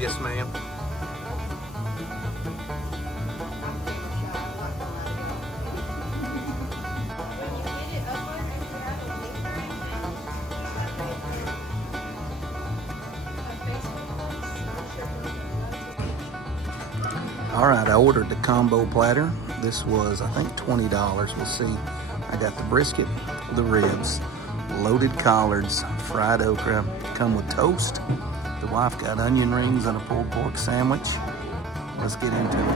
Yes, ma'am. All right, I ordered the combo platter. This was, I think, $20. We'll see. I got the brisket, the ribs, loaded collards, fried okra, come with toast. The wife got onion rings and a pulled pork sandwich. Let's get into it.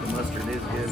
The mustard is good.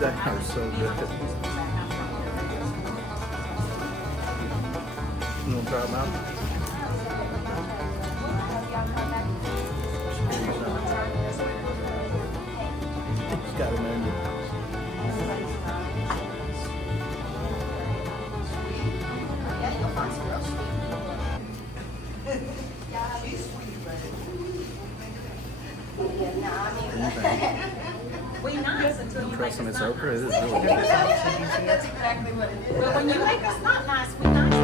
They are so good. You want to try them out? It's got an onion. I'm trusting it's okra. It is really good. That's exactly what it is. But when you make us not nice, we nice.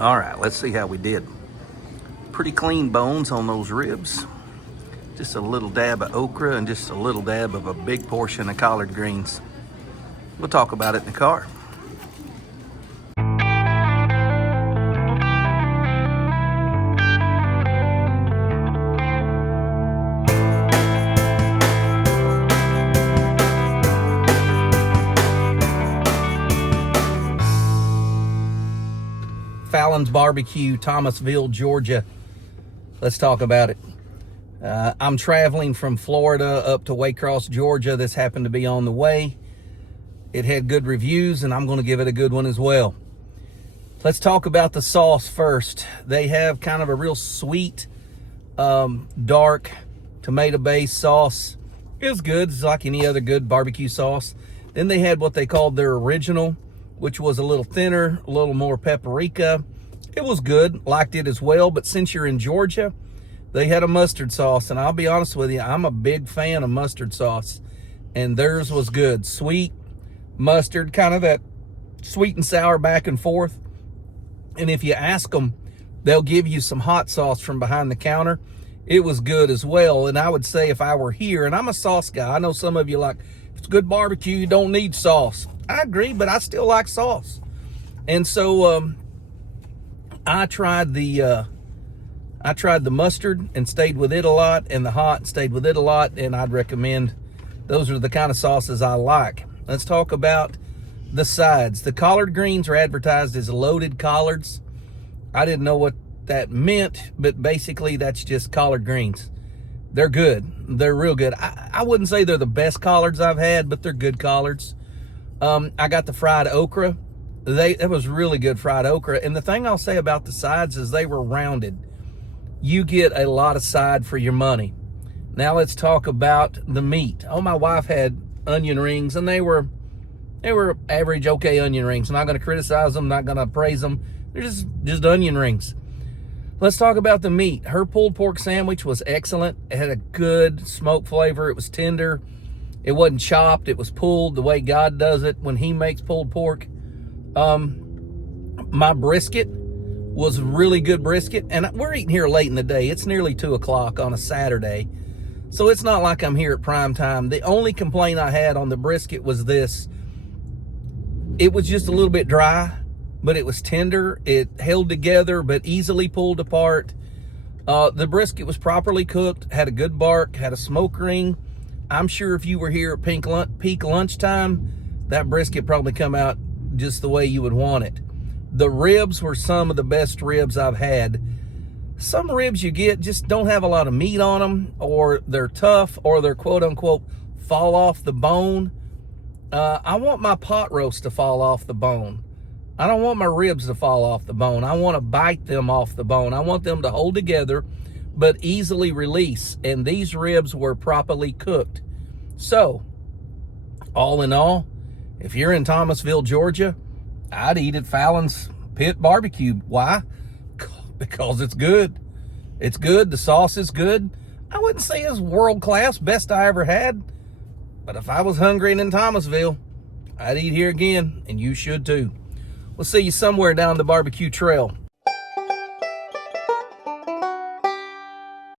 All right, let's see how we did. Pretty clean bones on those ribs. Just a little dab of okra and just a little dab of a big portion of collard greens. We'll talk about it in the car. Fallin's Barbecue, Thomasville, Georgia. Let's talk about it. I'm traveling from Florida up to Waycross, Georgia. This happened to be on the way. It had good reviews, and I'm going to give it a good one as well. Let's talk about the sauce first. They have kind of a real sweet, dark tomato-based sauce. It was good. It's like any other good barbecue sauce. Then they had what they called their original, which was a little thinner, a little more paprika. It was good, liked it as well, but since you're in Georgia, they had a mustard sauce, and I'll be honest with you, I'm a big fan of mustard sauce, and theirs was good. Sweet mustard, kind of that sweet and sour back and forth. And if you ask them, they'll give you some hot sauce from behind the counter. It was good as well. And I would say if I were here, and I'm a sauce guy, I know some of you like, if it's good barbecue, you don't need sauce. I agree, but I still like sauce. And so I tried the mustard and stayed with it a lot, and the hot and stayed with it a lot, and I'd recommend those are the kind of sauces I like. Let's talk about the sides. The collard greens are advertised as loaded collards. I didn't know what that meant, but basically that's just collard greens. They're good. They're real good. I wouldn't say they're the best collards I've had, but they're good collards. I got the fried okra. That was really good fried okra. And the thing I'll say about the sides is they were rounded. You get a lot of side for your money. Now let's talk about the meat. Oh, my wife had onion rings, and they were average, okay onion rings. I'm not going to criticize them, not going to praise them. They're just onion rings. Let's talk about the meat. Her pulled pork sandwich was excellent. It had a good smoke flavor. It was tender. It wasn't chopped. It was pulled the way God does it when he makes pulled pork. My brisket was really good brisket. And we're eating here late in the day. It's nearly 2 o'clock on a Saturday. So it's not like I'm here at prime time. The only complaint I had on the brisket was this. It was just a little bit dry, but it was tender. It held together, but easily pulled apart. The brisket was properly cooked, had a good bark, had a smoke ring. I'm sure if you were here at peak lunchtime, that brisket probably come out just the way you would want it. The ribs were some of the best ribs I've had. Some ribs you get just don't have a lot of meat on them, or they're tough, or they're quote unquote fall off the bone. I want my pot roast to fall off the bone. I don't want my ribs to fall off the bone. I want to bite them off the bone. I want them to hold together, but easily release. And these ribs were properly cooked. So, all in all, if you're in Thomasville, Georgia, I'd eat at Fallin's Pit Barbecue. Why? Because it's good. It's good. The sauce is good. I wouldn't say it's world class, best I ever had. But if I was hungry and in Thomasville, I'd eat here again, and you should too. We'll see you somewhere down the barbecue trail.